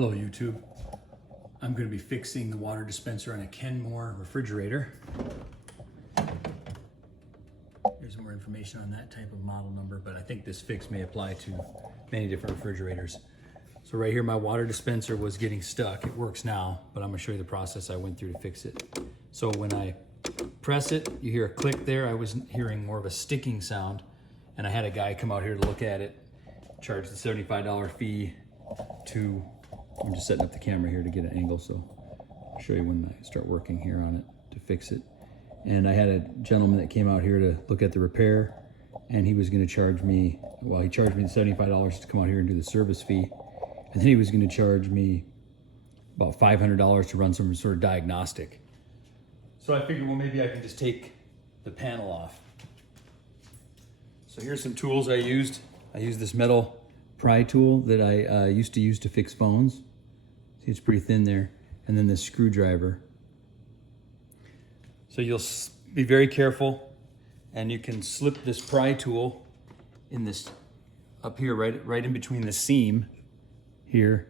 Hello YouTube. I'm going to be fixing the water dispenser on a Kenmore refrigerator. There's more information on that type of model number, but I think this fix may apply to many different refrigerators. So right here my water dispenser was getting stuck. It works now, but I'm going to show you the process I went through to fix it. So when I press it, you hear a click there. I was hearing more of a sticking sound, and I had a guy come out here to look at it, charge the $75 fee to, I'm just setting up the camera here to get an angle, so I'll show you when I start working here on it to fix it. And I had a gentleman that came out here to look at the repair, and he was going to charge me, well, he charged me the $75 to come out here and do the service fee, and then he was going to charge me about $500 to run some sort of diagnostic. So I figured, well, maybe I can just take the panel off. So here's some tools I used. I used this metal pry tool that I used to use to fix phones. See, it's pretty thin there. And then this screwdriver. So you'll be very careful, and you can slip this pry tool in this, up here, right in between the seam here,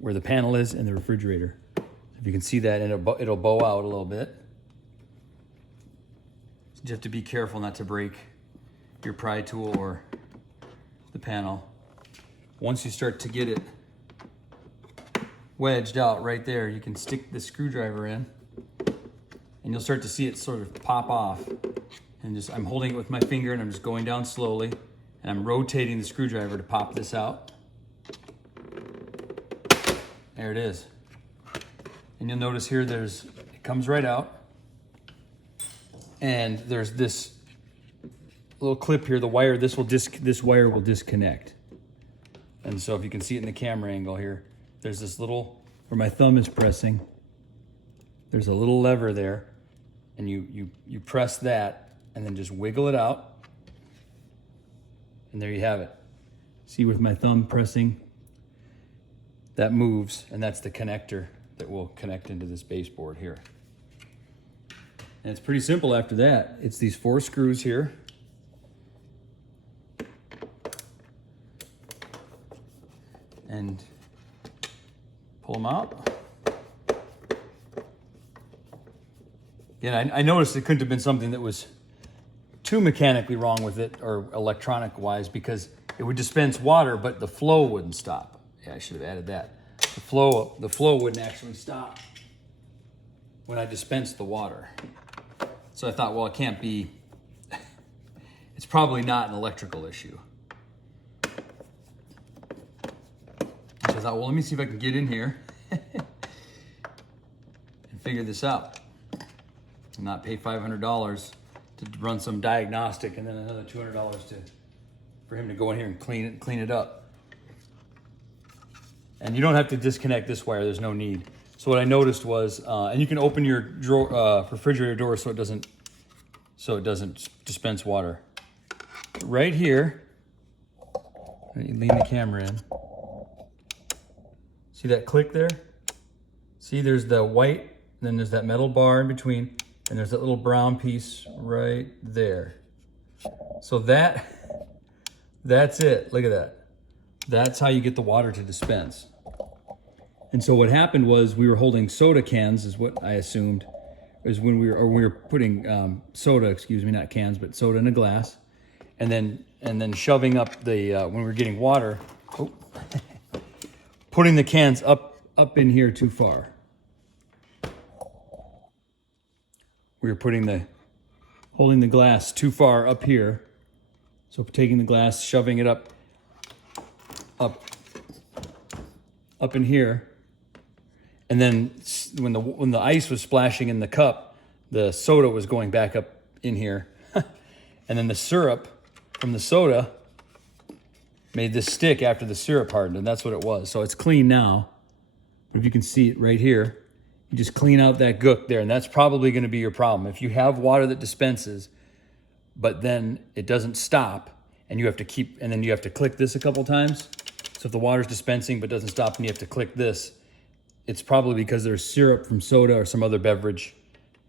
where the panel is and the refrigerator. If you can see that, and it'll bow out a little bit. So you have to be careful not to break your pry tool or the panel. Once you start to get it wedged out right there, you can stick the screwdriver in, and you'll start to see it sort of pop off. And just, I'm holding it with my finger, and I'm just going down slowly, and I'm rotating the screwdriver to pop this out. There it is. And you'll notice here it comes right out, and there's this little clip here, the wire, this wire will disconnect. And so if you can see it in the camera angle here, there's this little, where my thumb is pressing, there's a little lever there, and you press that and then just wiggle it out, and there you have it. See, with my thumb pressing, that moves, and that's the connector that will connect into this baseboard here. And it's pretty simple after that. It's these 4 screws here. And pull them out. Again, I noticed it couldn't have been something that was too mechanically wrong with it or electronic wise, because it would dispense water, but the flow wouldn't stop. Yeah, I should have added that. The flow wouldn't actually stop when I dispensed the water. So I thought, well, it can't be, it's probably not an electrical issue. So I thought, well, let me see if I can get in here and figure this out and not pay $500 to run some diagnostic and then another $200 for him to go in here and clean it up. And you don't have to disconnect this wire. There's no need. So what I noticed was, and you can open your drawer, refrigerator door so it doesn't dispense water. Right here, you lean the camera in. See that click there? See, there's the white, and then there's that metal bar in between, and there's that little brown piece right there. So that's it. Look at that. That's how you get the water to dispense. And so what happened was we were holding soda cans, is what I assumed, is when we were putting soda, excuse me, not cans, but soda in a glass, and then shoving up the when we were getting water. Oh. Putting the cans up in here too far. We were holding the glass too far up here. So taking the glass, shoving it up in here. And then when the ice was splashing in the cup, the soda was going back up in here. And then the syrup from the soda made this stick after the syrup hardened, and that's what it was. So it's clean now. If you can see it right here, you just clean out that gook there, and that's probably going to be your problem. If you have water that dispenses, but then it doesn't stop, and then you have to click this a couple times. So if the water's dispensing but doesn't stop and you have to click this, it's probably because there's syrup from soda or some other beverage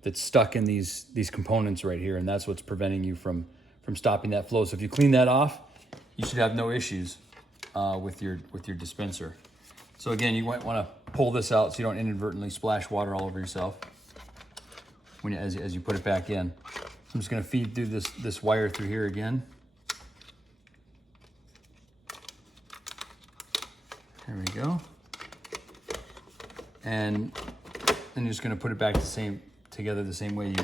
that's stuck in these components right here, and that's what's preventing you from stopping that flow. So if you clean that off, you should have no issues with your dispenser. So again, you might want to pull this out so you don't inadvertently splash water all over yourself when as you put it back in. So I'm just going to feed through this wire through here again. There we go. And then you're just going to put it back together the same way you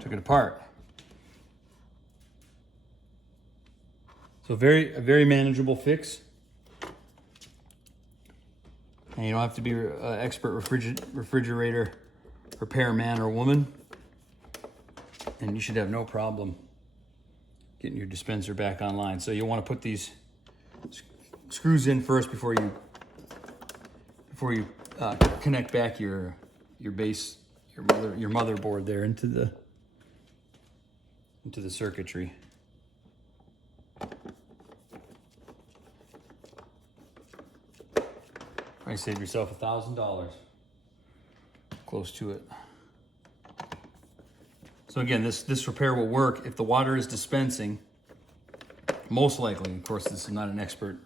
took it apart. So a very manageable fix. And you don't have to be an expert refrigerator repairman or woman. And you should have no problem getting your dispenser back online. So you'll want to put these screws in first before you connect back your base, your motherboard there into the circuitry. I save yourself $1,000, close to it. So again, this repair will work if the water is dispensing. Most likely, of course, this is not an expert.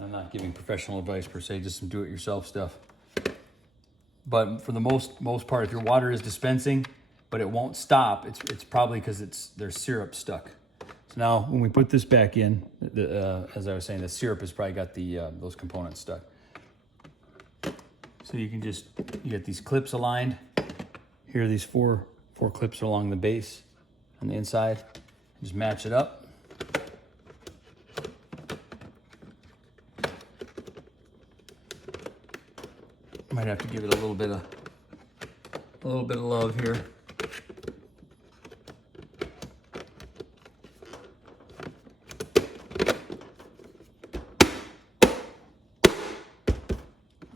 I'm not giving professional advice per se, just some do-it-yourself stuff. But for the most part, if your water is dispensing, but it won't stop, it's probably because there's syrup stuck. So now, when we put this back in, as I was saying, the syrup has probably got those components stuck. So you get these clips aligned. Here are these four clips along the base on the inside. Just match it up. Might have to give it a little bit of love here.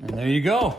And there you go.